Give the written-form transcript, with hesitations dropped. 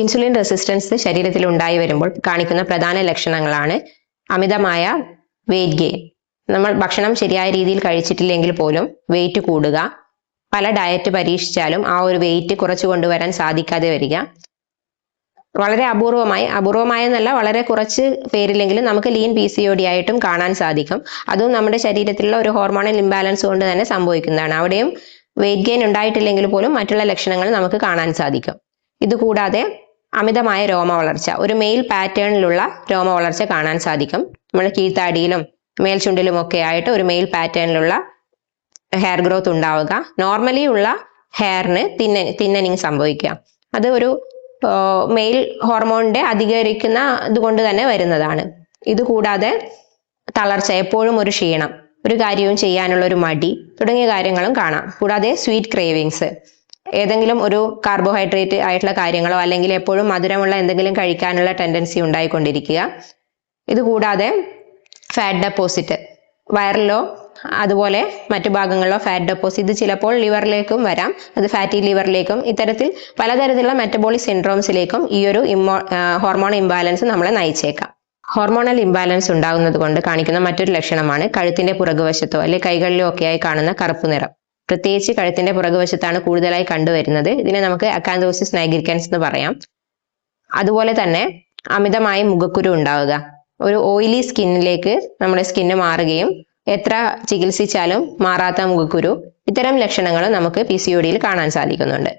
Insulin resistance ശരീരത്തിൽ ഉണ്ടായി വരുമ്പോൾ കാണിക്കുന്ന പ്രധാന ലക്ഷണങ്ങളാണ് അമിതമായ വെയിറ്റ് ഗെയിൻ. നമ്മൾ ഭക്ഷണം ശരിയായ രീതിയിൽ കഴിച്ചിട്ടില്ലെങ്കിൽ പോലും വെയിറ്റ് കൂടുക, പല ഡയറ്റ് പരീക്ഷിച്ചാലും ആ ഒരു വെയിറ്റ് കുറച്ചു കൊണ്ടുവരാൻ സാധിക്കാതെ വരിക, വളരെ അപൂർവമായെന്നല്ല വളരെ കുറച്ച് പേരിലെങ്കിലും നമുക്ക് ലീൻ PCOD ആയിട്ടും കാണാൻ സാധിക്കും. അതും നമ്മുടെ ശരീരത്തിലുള്ള ഒരു ഹോർമോണൽ ഇംബാലൻസ് കൊണ്ട് തന്നെ സംഭവിക്കുന്നതാണ്. അവിടെയും വെയിറ്റ് ഗെയിൻ ഉണ്ടായിട്ടില്ലെങ്കിൽ പോലും മറ്റുള്ള ലക്ഷണങ്ങൾ നമുക്ക് കാണാൻ സാധിക്കും. ഇതുകൂടാതെ അമിതമായ രോമവളർച്ച, ഒരു മെയിൽ പാറ്റേണിലുള്ള രോമവളർച്ച കാണാൻ സാധിക്കും. നമ്മൾ കീഴ്ത്താടിയിലും മേൽചുണ്ടിലും ഒക്കെ ആയിട്ട് ഒരു മെയിൽ പാറ്റേണിലുള്ള ഹെയർ ഗ്രോത്ത് ഉണ്ടാവുക, നോർമലി ഉള്ള ഹെയറിന് തിന്നനിങ് സംഭവിക്കുക, അത് ഒരു മെയിൽ ഹോർമോണിന്റെ അധികരിക്കുന്ന ഇതുകൊണ്ട് തന്നെ വരുന്നതാണ്. ഇതുകൂടാതെ തളർച്ച, എപ്പോഴും ഒരു ക്ഷീണം, ഒരു കാര്യവും ചെയ്യാനുള്ള ഒരു മടി തുടങ്ങിയ കാര്യങ്ങളും കാണാം. കൂടാതെ സ്വീറ്റ് ക്രേവിങ്സ്, ഏതെങ്കിലും ഒരു കാർബോഹൈഡ്രേറ്റ് ആയിട്ടുള്ള കാര്യങ്ങളോ അല്ലെങ്കിൽ എപ്പോഴും മധുരമുള്ള എന്തെങ്കിലും കഴിക്കാനുള്ള ടെൻഡൻസി ഉണ്ടായിക്കൊണ്ടിരിക്കുക. ഇതുകൂടാതെ ഫാറ്റ് ഡെപ്പോസിറ്റ്, വയറിലോ അതുപോലെ മറ്റു ഭാഗങ്ങളിലോ ഫാറ്റ് ഡെപ്പോസിറ്റ്, ഇത് ചിലപ്പോൾ ലിവറിലേക്കും വരാം, അത് ഫാറ്റി ലിവറിലേക്കും, ഇത്തരത്തിൽ പലതരത്തിലുള്ള മെറ്റബോളിക് സിൻഡ്രോംസിലേക്കും ഈ ഒരു ഹോർമോൺ ഇംബാലൻസ് നമ്മളെ നയിച്ചേക്കാം. ഹോർമോണൽ ഇംബാലൻസ് ഉണ്ടാകുന്നത് കൊണ്ട് കാണിക്കുന്ന മറ്റൊരു ലക്ഷണമാണ് കഴുത്തിന്റെ പുറകുവശത്തോ അല്ലെങ്കിൽ കൈകളിലോ ഒക്കെയായി കാണുന്ന കറുപ്പ് നിറം. പ്രത്യേകിച്ച് കഴുത്തിന്റെ പുറകുവശത്താണ് കൂടുതലായി കണ്ടുവരുന്നത്. ഇതിനെ നമുക്ക് അക്കാന്തോസിസ് നൈഗ്രിക്കൻസ് എന്ന് പറയാം. അതുപോലെ തന്നെ അമിതമായ മുഖക്കുരു ഉണ്ടാവുക, ഒരു ഓയിലി സ്കിന്നിലേക്ക് നമ്മുടെ സ്കിന്ന് മാറുകയും എത്ര ചികിത്സിച്ചാലും മാറാത്ത മുഖക്കുരു, ഇത്തരം ലക്ഷണങ്ങൾ നമുക്ക് PCOD കാണാൻ സാധിക്കുന്നുണ്ട്.